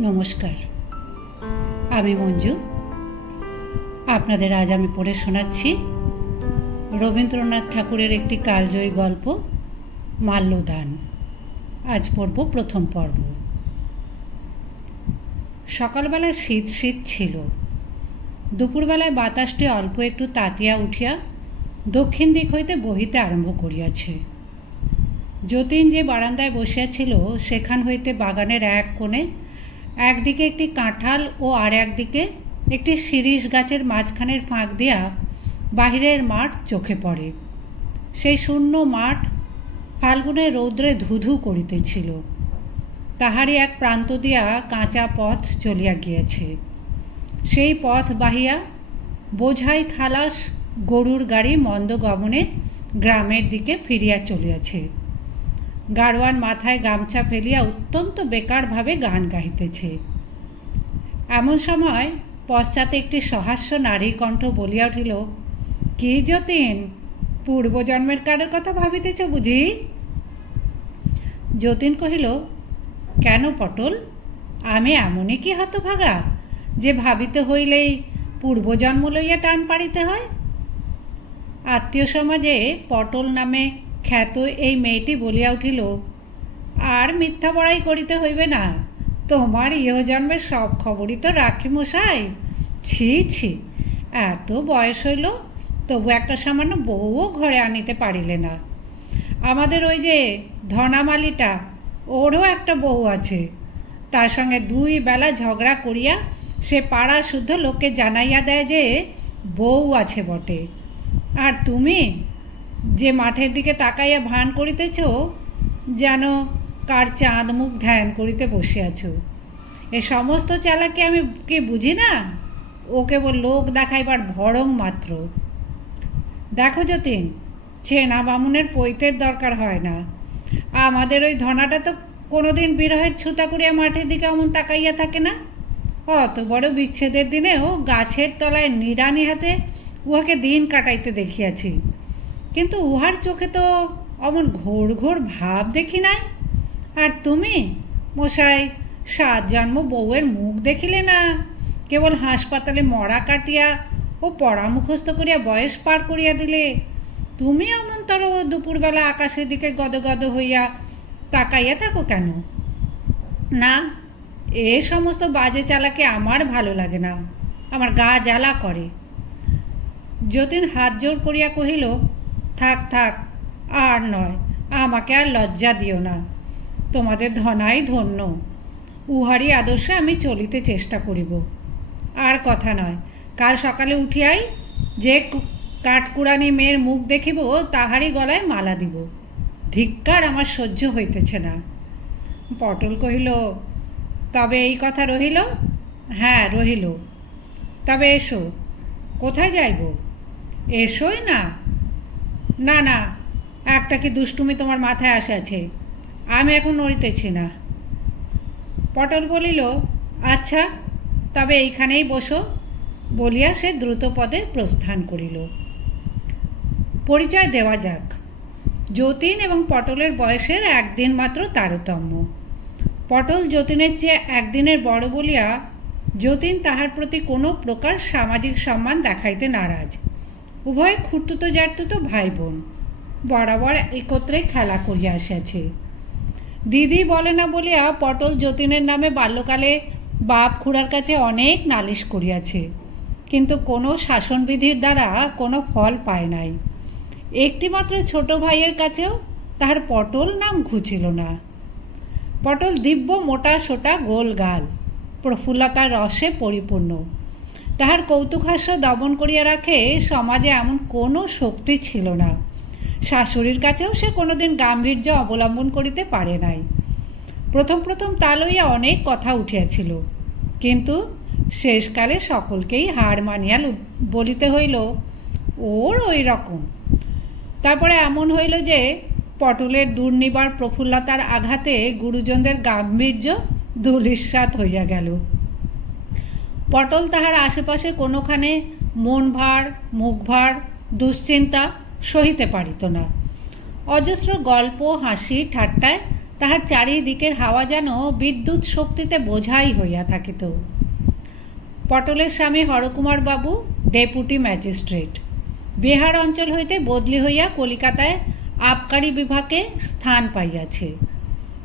নমস্কার। আমি মঞ্জু। আপনাদের আজ আমি পড়ে শোনাচ্ছি রবীন্দ্রনাথ ঠাকুরের একটি কালজয়ী গল্প, মাল্যদান। আজ পড়ব প্রথম পর্ব। সকালবেলায় শীত শীত ছিল। দুপুরবেলায় বাতাসটি অল্প একটু তাতিয়া উঠিয়া দক্ষিণ দিক হইতে বহিতে আরম্ভ করিয়াছে। যতীন যে বারান্দায় বসিয়াছিল, সেখান হইতে বাগানের এক কোণে একদিকে একটি কাঁঠাল ও আর একদিকে একটি শিরীষ গাছের মাঝখানের ফাঁক দিয়া বাহিরের মাঠ চোখে পড়ে। সেই শূন্য মাঠ ফাল্গুনের রৌদ্রে ধুধু করিতেছিল। তাহারই এক প্রান্ত দিয়া কাঁচা পথ চলিয়া গিয়েছে। সেই পথ বাহিয়া বোঝাই খালাস গরুর গাড়ি মন্দ গমনে গ্রামের দিকে ফিরিয়া চলিয়াছে। গাড়োয়ান মাথায় গামছা ফেলিয়া অত্যন্ত বেকারভাবে গান গাহিতেছে। এমন সময় পশ্চাতে একটি সহাস্য নারী কণ্ঠ বলিয়া উঠিল, কি যতীন, পূর্বজন্মের কারের কথা ভাবিতেছ বুঝি? যতীন কহিল, কেন পটল? আমি এমনই কি হতভাগা, যে ভাবিতে হইলেই পূর্বজন্ম লইয়া টান পাড়িতে হয়? আত্মীয় সমাজে পটল নামে খ্যাত এই মেয়েটি বলিয়া উঠিল, আর মিথ্যা বড়াই করিতে হইবে না। তোমার ইহজন্মের সব খবরই তো রাখি মশাই। ছি ছি, এত বয়স হইল, তবু একটা সামান্য বউও ঘরে আনিতে পারিলে না। আমাদের ওই যে ধনামালিটা, ওরও একটা বউ আছে। তার সঙ্গে দুই বেলা ঝগড়া করিয়া সে পাড়া শুদ্ধ লোককে জানাইয়া দেয় যে, বউ আছে বটে। আর তুমি? যে মাঠের দিকে তাকাইয়া ভান করিতেছ, যেন কার চাঁদ মুখ ধ্যান করিতে বসিয়াছ। এ সমস্ত চালাকে আমি কি বুঝি না? ও কেবল লোক দেখাইবার ভরং মাত্র। দেখো যতীন চেনা বামুনের পৈতের দরকার হয় না। আমাদের ওই ধনাটা তো কোনোদিন বিরহের ছুতা করিয়া মাঠের দিকে অমন তাকাইয়া থাকে না। অত বড় বিচ্ছেদের দিনেও গাছের তলায় নিড়ানি হাতে উহাকে দিন কাটাইতে দেখিয়াছি। কিন্তু উহার চোখে তো অমন ঘোর ঘোর ভাব দেখি নাই। আর তুমি, মশাই, সাত জন্ম বউয়ের মুখ দেখিলে না? কেবল হাসপাতালে মরা কাটিয়া ও পড়া মুখস্থ করিয়া বয়স পার করিয়া দিলে। তুমি এমন তর দুপুরবেলা আকাশের দিকে গদ গদ হইয়া তাকাইয়া থাকো কেন? না, এ সমস্ত বাজে চালাকে আমার ভালো লাগে না। আমার গা জ্বালা করে। যতীন হাত জোর করিয়া কহিল থাক থাক, আর নয়, আমাকে আর লজ্জা দিও না। তোমাদের ধনাই ধন্য। উহারই আদর্শে আমি চলিতে চেষ্টা করিব। আর কথা নয়, কাল সকালে উঠিয়াই যে কাঠকুড়ানি মেয়ের মুখ দেখিব, তাহারই গলায় মালা দিব। ধিক্কার আমার সহ্য হইতেছে না। পটল কহিল, তবে এই কথা রহিল? হ্যাঁ রহিল। তবে এসো, কোথায় যাইব? এসোই না না না, একটা কি দুষ্টুমি তোমার মাথায় আসে আছে আমি এখন নড়িতেছি না। পটল বলিল আচ্ছা তবে এইখানেই বসো, বলিয়া সে দ্রুত পদে প্রস্থান করিল। পরিচয় দেওয়া যাক। যতীন এবং পটলের বয়সের একদিন মাত্র তারতম্য। পটল যতীনের চেয়ে একদিনের বড় বলিয়া, যতীন তাহার প্রতি কোনো প্রকার সামাজিক সম্মান দেখাইতে নারাজ। উভয় খুঁড়তুতো জারতুতো ভাই বোন বরাবর একত্রে খেলা করিয়া আসিয়াছে। দিদি বলে না বলিয়া পটল যতীনের নামে বাল্যকালে বাপ খুড়ার কাছে অনেক নালিশ করিয়াছে। কিন্তু কোনো শাসনবিধির দ্বারা কোনো ফল পায় নাই। একটিমাত্র ছোট ভাইয়ের কাছেও তাহার পটল নাম ঘুছিল না। পটল দিব্য মোটা সোটা গোল গাল, প্রফুল্লতার রসে পরিপূর্ণ। তাহার কৌতুকহাস্য দমন করিয়া রাখে, সমাজে এমন কোনো শক্তি ছিল না। শাশুড়ির কাছেও সে কোনোদিন গাম্ভীর্য অবলম্বন করিতে পারে নাই। প্রথম প্রথম তা লইয়া অনেক কথা উঠিয়াছিল। কিন্তু শেষকালে সকলকেই হার মানিয়া বলিতে হইল, ওর ওই রকম তারপরে এমন হইল যে, পটলের দুর্নিবার প্রফুল্লতার আঘাতে গুরুজনদের গাম্ভীর্য ধূলিসাৎ হইয়া গেল। পটল তাহার আশেপাশে কোনোখানে মন ভার মুখ ভার দুশ্চিন্তা সহিতে পারিত না। অজস্র গল্প, হাসি, ঠাট্টায় তাহার চারিদিকের হাওয়া যেন বিদ্যুৎ শক্তিতে বোঝাই হইয়া থাকিত। পটলের স্বামী হরকুমার বাবু, ডেপুটি ম্যাজিস্ট্রেট। বিহার অঞ্চল হইতে বদলি হইয়া কলিকাতায় আবকারি বিভাগে স্থান পাইয়াছে।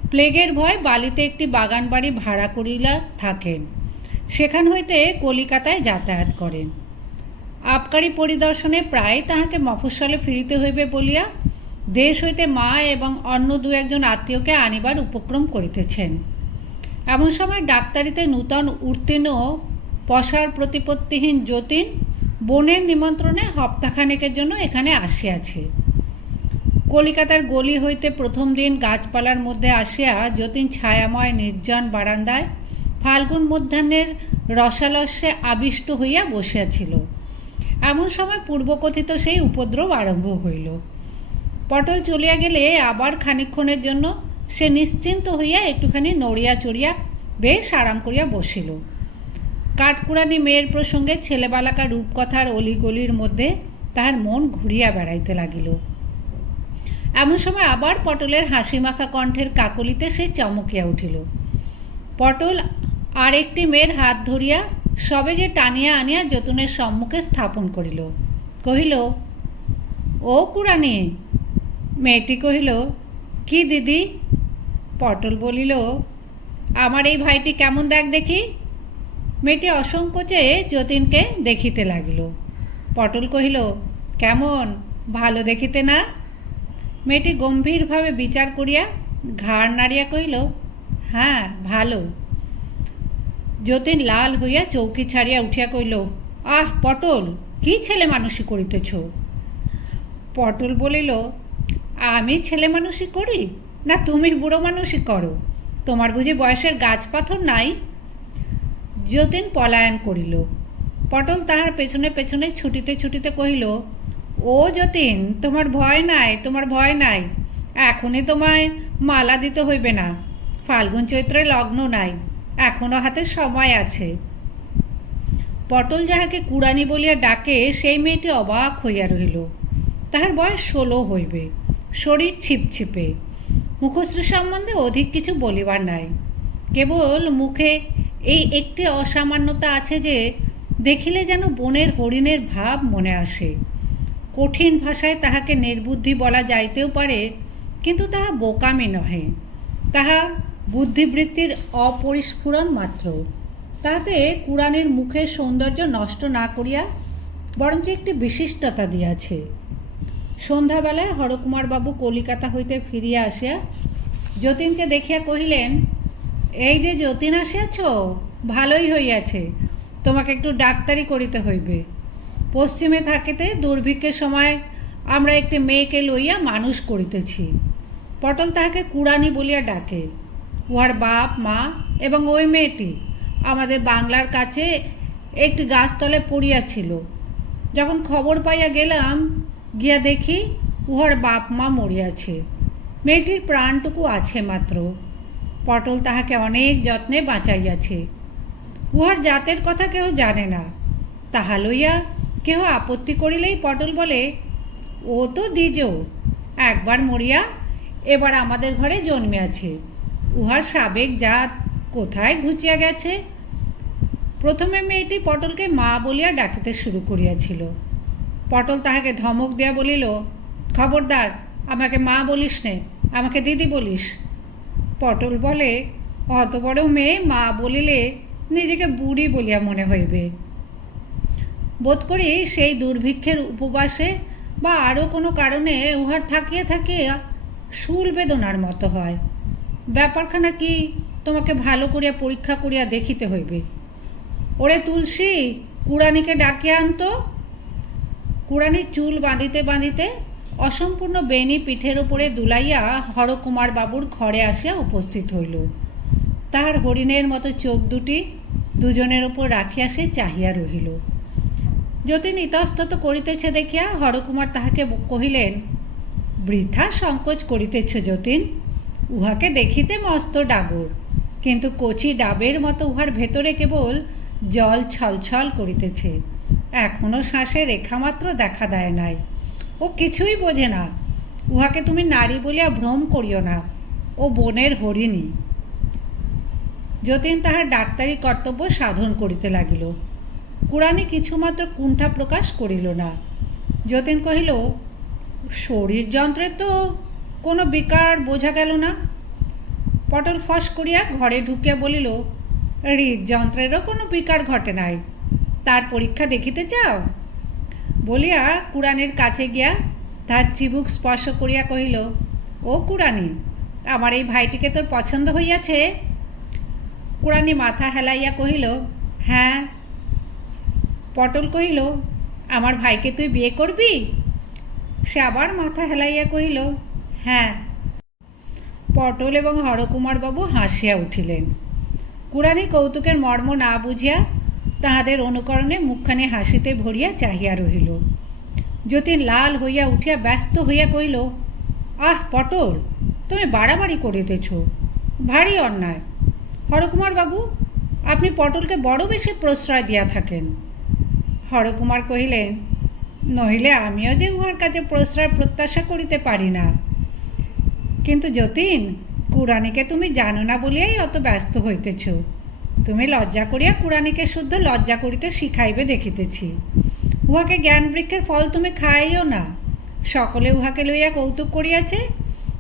প্লেগের ভয় বালিতে একটি বাগান বাড়ি ভাড়া করিলা থাকেন। সেখান হইতে কলিকাতায় যাতায়াত করেন আবকারি পরিদর্শনে প্রায় তাহাকে মফস্বলে ফিরিতে হইবে বলিয়া দেশ হইতে মা এবং অন্য দু একজন আত্মীয়কে আনিবার উপক্রম করিতেছেন। এমন সময় ডাক্তারিতে নূতন উত্তীর্ণ পশার প্রতিপত্তিহীন যতীন বোনের নিমন্ত্রণে হপ্তাখানেকের জন্য এখানে আসিয়াছে। কলিকাতার গলি হইতে প্রথম দিন গাছপালার মধ্যে আসিয়া যতীন ছায়াময় নির্জন বারান্দায় ফাল্গুন মধ্যাহ্নের রসালস্যে আবিষ্ট হইয়া বসিয়াছিল। এমন সময় পূর্বকথিত সেই উপদ্রব আরম্ভ হইল। পটল চলিয়া গেলে আবার খানিক্ষণের জন্য সে নিশ্চিন্ত হইয়া একটুখানি নড়িয়া চড়িয়া বেশ আরাম করিয়া বসিল। কাঠকুড়ানি মেয়ের প্রসঙ্গে ছেলেবালাকা রূপকথার অলিগলির মধ্যে তাহার মন ঘুরিয়া বেড়াইতে লাগিল। এমন সময় আবার পটলের হাসিমাখা কণ্ঠের কাকলিতে সে চমকিয়া উঠিল। পটল আর একটি মেয়ের হাত ধরিয়া সবেগে টানিয়া আনিয়া যতুনের সম্মুখে স্থাপন করিল। কহিল, ও কুড়ানি মেয়েটি কহিল, কি দিদি? পটল বলিল, আমার এই ভাইটি কেমন দেখ দেখি? মেয়েটি অসংকোচে যতীনকে দেখিতে লাগিল। পটল কহিল, কেমন? ভালো দেখিতে না? মেয়েটি গম্ভীরভাবে বিচার করিয়া ঘাড় নাড়িয়া কহিল হ্যাঁ ভালো। যতীন লাল হইয়া চৌকি ছাড়িয়া উঠিয়া কইল আহ, পটল, কি ছেলে মানুষই করিতেছ? পটল বলিল, আমি ছেলে মানুষই করি, না তুমি বুড়ো মানুষই করো? তোমার বুঝি বয়সের গাছ পাথর নাই? যতীন পলায়ন করিল। পটল তাহার পেছনে পেছনে ছুটিতে ছুটিতে কহিল, ও যতীন, তোমার ভয় নাই, তোমার ভয় নাই। এখনই তোমায় মালা দিতে হইবে না। ফাল্গুন চৈত্রে লগ্ন নাই। এখনও হাতে সময় আছে। পটল যাহাকে কুড়ানি বলিয়া ডাকে, সেই মেয়েটি অবাক হইয়া রহিল। তাহার বয়স ষোলো হইবে, শরীর ছিপছিপে। মুখশ্রী সম্বন্ধে অধিক কিছু বলিবার নাই। কেবল মুখে এই একটি অসামান্যতা আছে যে, দেখিলে যেন বনের হরিণের ভাব মনে আসে। কঠিন ভাষায় তাহাকে নির্বুদ্ধি বলা যাইতেও পারে, কিন্তু তাহা বোকামি নহে। তাহা বুদ্ধিবৃত্তির অপরিস্ফুরণ মাত্র। তাহাতে কুরআনের মুখের সৌন্দর্য নষ্ট না করিয়া বরঞ্চ একটি বিশিষ্টতা দিয়াছে। সন্ধ্যাবেলায় হরকুমারবাবু কলিকাতা হইতে ফিরিয়া আসিয়া যতীনকে দেখিয়া কহিলেন, এই যে যতীন আসিয়াছ, ভালোই হইয়াছে। তোমাকে একটু ডাক্তারি করিতে হইবে। পশ্চিমে থাকিতে দুর্ভিক্ষের সময় আমরা একটি মেয়েকে লইয়া মানুষ করিতেছি। পটল তাহাকে কুড়ানি বলিয়া ডাকে। উহার বাপ, মা এবং ওই মেয়েটি আমাদের বাংলার কাছে একটি গাছতলে পড়িয়াছিল। যখন খবর পাইয়া গেলাম, গিয়া দেখি উহার বাপ, মা মরিয়াছে। মেয়েটির প্রাণটুকু আছে মাত্র। পটল তাহাকে অনেক যত্নে বাঁচাইয়াছে। উহার জাতের কথা কেউ জানে না। তাহা লইয়া কেহ আপত্তি করিলেই পটল বলে, ও তো দ্বিজ, একবার মরিয়া এবার আমাদের ঘরে জন্মিয়াছে। উহার সাবেক জাত কোথায় ঘুচিয়া গেছে? প্রথমে মেয়েটি পটলকে মা বলিয়া ডাকিতে শুরু করিয়াছিল। পটল তাহাকে ধমক দিয়া বলিল, খবরদার, আমাকে মা বলিস নে, আমাকে দিদি বলিস। পটল বলে অত বড় মেয়ে, মা বলিলে নিজেকে বুড়ি বলিয়া মনে হইবে। বোধ করি সেই দুর্ভিক্ষের উপবাসে বা আরও কোনো কারণে উহার থাকিয়া থাকিয়া শুল বেদনার মতো হয়। ব্যাপারখানা কি তোমাকে ভালো করিয়া পরীক্ষা করিয়া দেখিতে হইবে? ওরে তুলসী, কুড়ানিকে ডাকিয়া আনতো কুড়ানির চুল বাঁধিতে বাঁধিতে অসম্পূর্ণ বেনি পিঠের উপরে দুলাইয়া হরকুমার বাবুর ঘরে আসিয়া উপস্থিত হইল। তাহার হরিণের মতো চোখ দুটি দুজনের উপর রাখিয়া সে চাহিয়া রহিল। যতীন ইতস্তত করিতেছে দেখিয়া হরকুমার তাহাকে কহিলেন, বৃথা সংকোচ করিতেছ যতীন। উহাকে দেখিতে মস্ত ডাগর, কিন্তু কচি ডাবের মতো উহার ভেতরে কেবল জল ছলছল করিতেছে। এখনও শ্বাসে রেখামাত্র দেখা দেয় নাই। ও কিছুই বোঝে না। উহাকে তুমি নারী বলিয়া ভ্রম করিও না। ও বনের হরিণী। যতীন তাহার ডাক্তারি কর্তব্য সাধন করিতে লাগিল। কুড়ানি কিছুমাত্র কুণ্ঠা প্রকাশ করিল না। যতীন কহিল শরীর যন্ত্রের তো কোনো বিকার বোঝা গেল না। পটল ফস করিয়া ঘরে ঢুকিয়া বলিল, হৃদযন্ত্রেরও কোনো বিকার ঘটে নাই, তার পরীক্ষা দেখিতে চাও? বলিয়া কুড়ানির কাছে গিয়া তার চিবুক স্পর্শ করিয়া কহিল, ও কুড়ানি, আমার এই ভাইটিকে তোর পছন্দ হইয়াছে? কুড়ানি মাথা হেলাইয়া কহিল হ্যাঁ। পটল কহিল, আমার ভাইকে তুই বিয়ে করবি? সে আবার মাথা হেলাইয়া কহিল হ্যাঁ। পটল এবং হরকুমারবাবু হাসিয়া উঠিলেন। কুড়ানি কৌতুকের মর্ম না বুঝিয়া তাহাদের অনুকরণে মুখখানি হাসিতে ভরিয়া চাহিয়া রহিল। যতীন লাল হইয়া উঠিয়া ব্যস্ত হইয়া কহিল, আহ, পটল, তুমি বাড়াবাড়ি করিতেছ, ভারী অন্যায়। হরকুমার বাবু, আপনি পটলকে বড় বেশি প্রশ্রয় দিয়া থাকেন হরকুমার কহিলেন, নহিলে আমিও যে উহার কাছে প্রশ্রয় প্রত্যাশা করিতে পারি না। কিন্তু যতীন, কুড়ানিকে তুমি জানো না বলিয়াই অত ব্যস্ত হইতেছ। তুমি লজ্জা করিয়া কুড়ানিকে শুদ্ধ লজ্জা করিতে শিখাইবে দেখিতেছি। উহাকে জ্ঞান বৃক্ষের ফল তুমি খাইও না। সকলে উহাকে লইয়া কৌতুক করিয়াছে।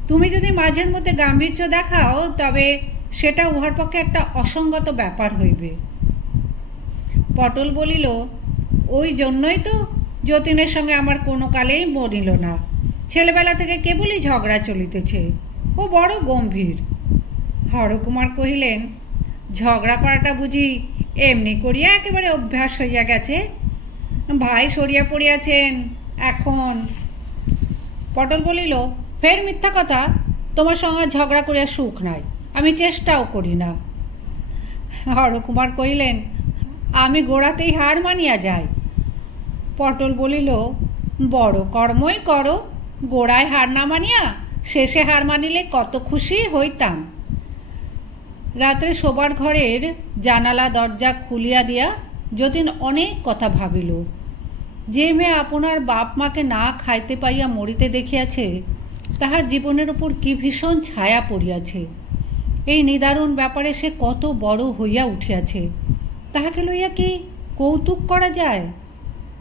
তুমি যদি মাঝের মধ্যে গাম্ভীর্য দেখাও, তবে সেটা উহার পক্ষে একটা অসঙ্গত ব্যাপার হইবে। পটল বলিল, ওই জন্যই তো যতীনের সঙ্গে আমার কোনো কালেই মরিল না। ছেলেবেলা থেকে কেবলই ঝগড়া চলিতেছে। ও বড় গম্ভীর। হরকুমার কহিলেন, ঝগড়া করাটা বুঝি এমনি করিয়া একেবারে অভ্যাস হইয়া গেছে? ভাই সরিয়া পড়িয়াছেন, এখন? পটল বলিল, ফের মিথ্যা কথা? তোমার সঙ্গে ঝগড়া করিয়া সুখ নাই, আমি চেষ্টাও করি না। হরকুমার কহিলেন, আমি গোড়াতেই হার মানিয়া যাই। পটল বলিল, বড় কর্মই করো গোড়ায় হার না মানিয়া শেষে হার মানিলে কত খুশি হইতাম। রাত্রে শোবার ঘরের জানালা দরজা খুলিয়া দিয়া যতীন অনেক কথা ভাবিল। যে মেয়ে আপনার বাপ মাকে না খাইতে পাইয়া মরিতে দেখিয়াছে, তাহার জীবনের উপর কি ভীষণ ছায়া পড়িয়াছে। এই নিদারুণ ব্যাপারে সে কত বড় হইয়া উঠিয়াছে। তাহাকে লইয়া কি কৌতুক করা যায়?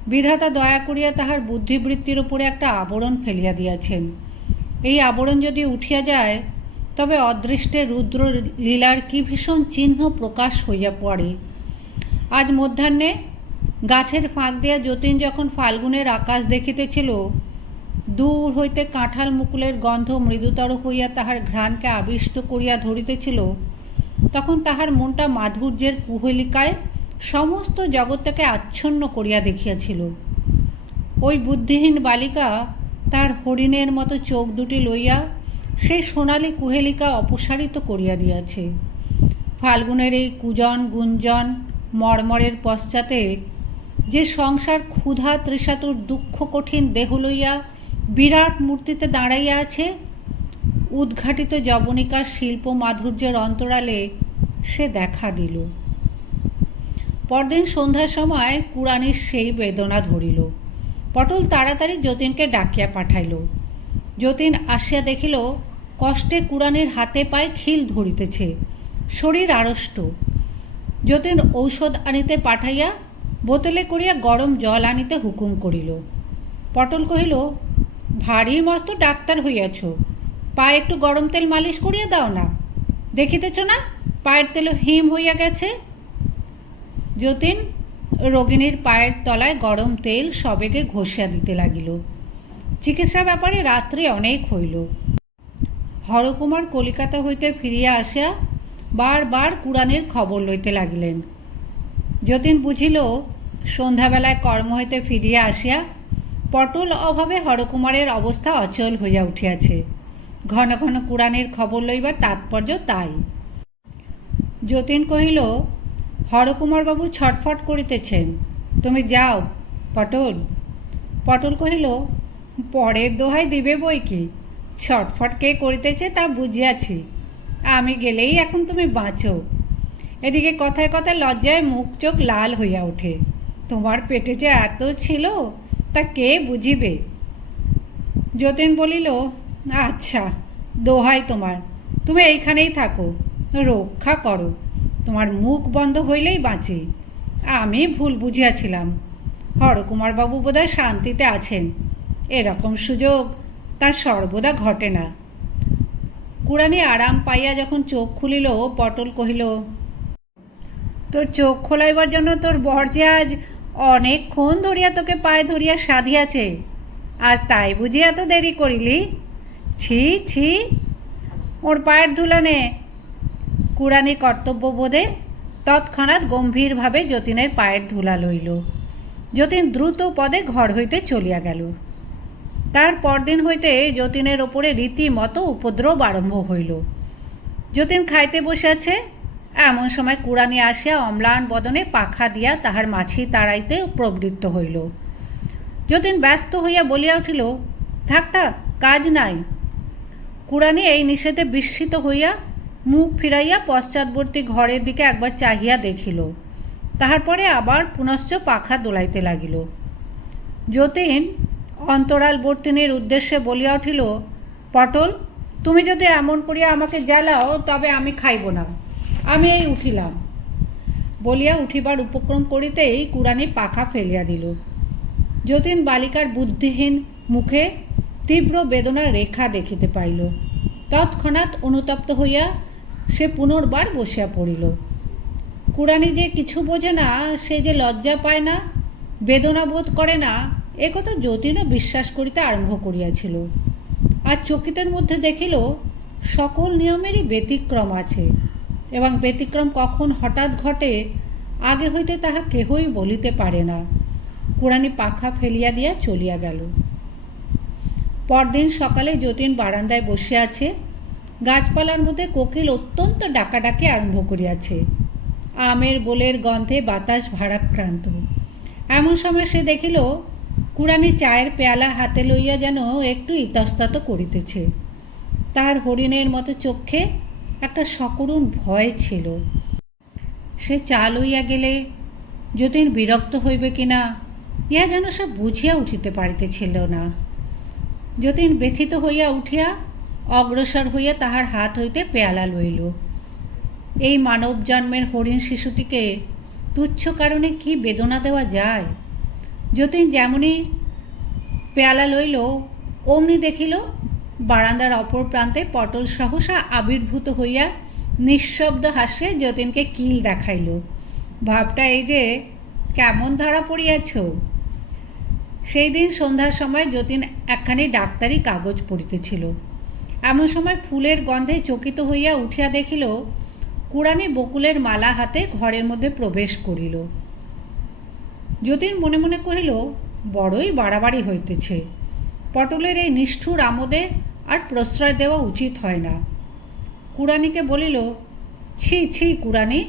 বিধাতা দয়া করিয়া তাহার বুদ্ধিবৃত্তির উপরে একটা আবরণ ফেলিয়া দিয়াছেন। এই আবরণ যদি উঠিয়া যায়, তবে অদৃষ্টে রুদ্র লীলার কি ভীষণ চিহ্ন প্রকাশ হইয়া পড়ে। আজ মধ্যাহ্নে গাছের ফাঁক দিয়া যতীন যখন ফাল্গুনের আকাশ দেখিতেছিল, দূর হইতে কাঁঠাল মুকুলের গন্ধ মৃদুতর হইয়া তাহার ঘ্রাণকে আবিষ্ট করিয়া ধরিতেছিল, তখন তাহার মনটা মাধুর্যের কুহেলিকায় সমস্ত জগৎটাকে আচ্ছন্ন করিয়া দেখিয়াছিল। ওই বুদ্ধিহীন বালিকা তার হরিণের মতো চোখ দুটি লইয়া সেই সোনালি কুহেলিকা অপসারিত করিয়া দিয়াছে। ফাল্গুনের এই কুজন গুঞ্জন মর্মরের পশ্চাতে যে সংসার ক্ষুধা তৃষাতুর দুঃখ কঠিন দেহ লইয়া বিরাট মূর্তিতে দাঁড়াইয়া আছে, উদ্ঘাটিত যবনিকার শিল্প মাধুর্যের অন্তরালে সে দেখা দিল। পরদিন সন্ধ্যার সময় কুড়ানির সেই বেদনা ধরিল। পটল তাড়াতাড়ি যতীনকে ডাকিয়া পাঠাইল। যতীন আসিয়া দেখিল, কষ্টে কুড়ানির হাতে পায়ে খিল ধরিতেছে, শরীর আড়ষ্ট। যতীন ঔষধ আনিতে পাঠাইয়া বোতলে করিয়া গরম জল আনিতে হুকুম করিল। পটল কহিল, ভারী মস্ত ডাক্তার হইয়াছ, পায়ে একটু গরম তেল মালিশ করিয়া দাও না। দেখিতেছ না, পায়ের তেল হিম হইয়া গেছে? যতীন রোগিণীর পায়ের তলায় গরম তেল সবেগে ঘষিয়া দিতে লাগিল। চিকিৎসা ব্যাপারে রাত্রি অনেক হইল। হরকুমার কলিকাতা হইতে ফিরিয়া আসিয়া বারবার কুড়ানের খবর লইতে লাগিলেন। যতীন বুঝিল, সন্ধ্যাবেলায় কর্ম হইতে ফিরিয়া আসিয়া পটল অভাবে হরকুমারের অবস্থা অচল হইয়া উঠিয়াছে। ঘন ঘন কুড়ানের খবর লইবার তাৎপর্য তাই। যতীন কহিল হরকুমারবাবু ছটফট করিতেছেন। তুমি যাও, পটল। পটল কহিল, পরের দোহাই দিবে বই কি? ছটফট কে করিতেছে তা বুঝিয়াছি। আমি গেলেই এখন তুমি বাঁচো। এদিকে কথায় কথায় লজ্জায় মুখ চোখ লাল হইয়া ওঠে। তোমার পেটে যে এত ছিল, তা কে বুঝিবে? যতীন বলিল আচ্ছা দোহাই তোমার। তুমি এইখানেই থাকো, রক্ষা করো। তোমার মুখ বন্ধ হইলেই বাঁচি। আমি ভুল বুঝিয়াছিলাম। হরকুমারবাবু বোধহয় শান্তিতে আছেন। এরকম সুযোগ তার সর্বদা ঘটে না। কুড়ানি আরাম পাইয়া যখন চোখ খুলিল পটল কহিল, তোর চোখ খোলাইবার জন্য তোর বর যে আজ অনেকক্ষণ ধরিয়া তোকে পায়ে ধরিয়া সাধিয়াছে, আজ তাই বুঝি এত দেরি করিলি? ছি ছি, ওর পায়ের ধুলানে কুড়ানি কর্তব্যবোধে তৎক্ষণাৎ গম্ভীরভাবে যতীনের পায়ের ধুলা লইল। যতীন দ্রুত পদে ঘর হইতে চলিয়া গেল। তার পরদিন হইতে যতীনের ওপরে রীতিমতো উপদ্রব আরম্ভ হইল। যতীন খাইতে বসে আছে এমন সময় কুড়ানি আসিয়া অম্লান বদনে পাখা দিয়া তাহার মাছি তাড়াইতে প্রবৃত্ত হইল। যতীন ব্যস্ত হইয়া বলিয়া উঠিল, থাক থাক, কাজ নাই। কুড়ানি এই নিষেধে বিস্মিত হইয়া মুখ ফিরাইয়া পশ্চাৎবর্তী ঘরের দিকে একবার চাহিয়া দেখিল। তাহার পরে আবার পুনশ্চ পাখা দোলাইতে লাগিল। যতীন অন্তরালবর্তিনীর উদ্দেশ্যে বলিয়া উঠিল, পটল, তুমি যদি এমন করিয়া আমাকে জ্বালাও, তবে আমি খাইব না। আমি এই উঠিলাম। বলিয়া উঠিবার উপক্রম করিতেই কুড়ানি পাখা ফেলিয়া দিল। যতীন বালিকার বুদ্ধিহীন মুখে তীব্র বেদনার রেখা দেখিতে পাইল। তৎক্ষণাৎ অনুতপ্ত হইয়া সে পুনর্বার বসিয়া পড়িল। কুড়ানি যে কিছু বোঝে না, সে যে লজ্জা পায় না, বেদনা বোধ করে না, এ কথা যতীনও বিশ্বাস করিতে আরম্ভ করিয়াছিল। আর চকিতের মধ্যে দেখিল, সকল নিয়মেরই ব্যতিক্রম আছে, এবং ব্যতিক্রম কখন হঠাৎ ঘটে, আগে হইতে তাহা কেহই বলিতে পারে না। কুড়ানি পাখা ফেলিয়া দিয়া চলিয়া গেল। পরদিন সকালে যতীন বারান্দায় বসে আছে গাছপালার মধ্যে কোকিল অত্যন্ত ডাকাডাকি আরম্ভ করিয়াছে। আমের বোলের গন্ধে বাতাস ভারাক্রান্ত। এমন সময় সে দেখিল, কুড়ানি চায়ের পেয়ালা হাতে লইয়া যেন একটু ইতস্তত করিতেছে। তার হরিণের মতো চক্ষে একটা সকরুণ ভয় ছিল। সে চা লইয়া গেলে, যতীন বিরক্ত হইবে কিনা, ইহা যেন সব বুঝিয়া উঠিতে পারিতেছিল না। যতীন ব্যথিত হইয়া উঠিয়া অগ্রসর হইয়া তাহার হাত হইতে পেয়ালা লইল। এই মানব জন্মের হরিণ শিশুটিকে তুচ্ছ কারণে কি বেদনা দেওয়া যায়? যতীন যেমনই পেয়ালা লইল, অমনি দেখিল বারান্দার অপর প্রান্তে পটল সহসা আবির্ভূত হইয়া নিঃশব্দ হাস্যে যতীনকে কিল দেখাইল। ভাবটা এই যে কেমন ধরা পড়িয়াছ? সেই দিন সন্ধ্যার সময় যতীন একখানি ডাক্তারি কাগজ পড়িতেছিল। এমন সময় ফুলের গন্ধে চকিত হইয়া উঠিয়া দেখিল, কুড়ানি বকুলের মালা হাতে ঘরের মধ্যে প্রবেশ করিল। যতীন মনে মনে কহিল, বড়ই বাড়াবাড়ি হইতেছে। পটলের এই নিষ্ঠুর আমোদে আর প্রশ্রয় দেওয়া উচিত হয় না। কুড়ানিকে বলিল, ছি ছি, কুড়ানি,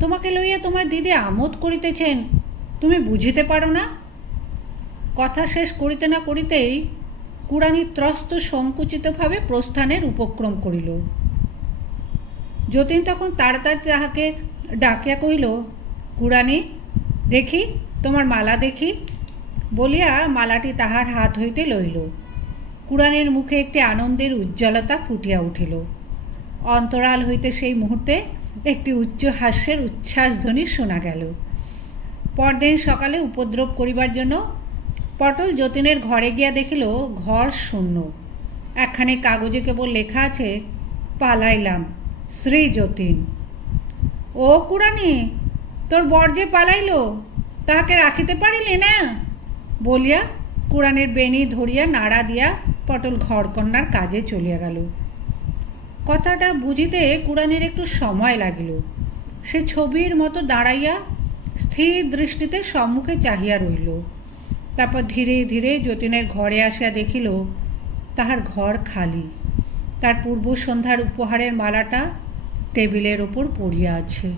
তোমাকে লইয়া তোমার দিদি আমোদ করিতেছেন, তুমি বুঝিতে পারো না? কথা শেষ করিতে না করিতেই কুড়ানি ত্রস্ত সংকুচিতভাবে প্রস্থানের উপক্রম করিল। যতীন তখন তাড়াতাড়ি তাহাকে ডাকিয়া কহিল কুড়ানি দেখি, তোমার মালা দেখি। বলিয়া মালাটি তাহার হাত হইতে লইল। কুড়ানির মুখে একটি আনন্দের উজ্জ্বলতা ফুটিয়া উঠিল। অন্তরাল হইতে সেই মুহূর্তে একটি উচ্চ হাস্যের উচ্ছ্বাসধ্বনি শোনা গেল। পরদিন সকালে উপদ্রব করিবার জন্য পটল যতীনের ঘরে গিয়া দেখিল ঘর শূন্য। একখানে কাগজে কেবল লেখা আছে, পালাইলাম, শ্রী যতীন। ও কুড়ানি, তোর বর যে পালাইল, তাহাকে রাখিতে পারিলে না? বলিয়া কুড়ানের বেনি ধরিয়া নাড়া দিয়া পটল ঘরকন্যার কাজে চলিয়া গেল। কথাটা বুঝিতে কুড়ানির একটু সময় লাগিল। সে ছবির মতো দাঁড়াইয়া স্থির দৃষ্টিতে সম্মুখে চাহিয়া রইল। তারপর ধীরে ধীরে যতীনের ঘরে আসিয়া দেখিল, তাহার ঘর খালি। তার পূর্ব সন্ধ্যার উপহারের মালাটা টেবিলের ওপর পড়িয়া আছে।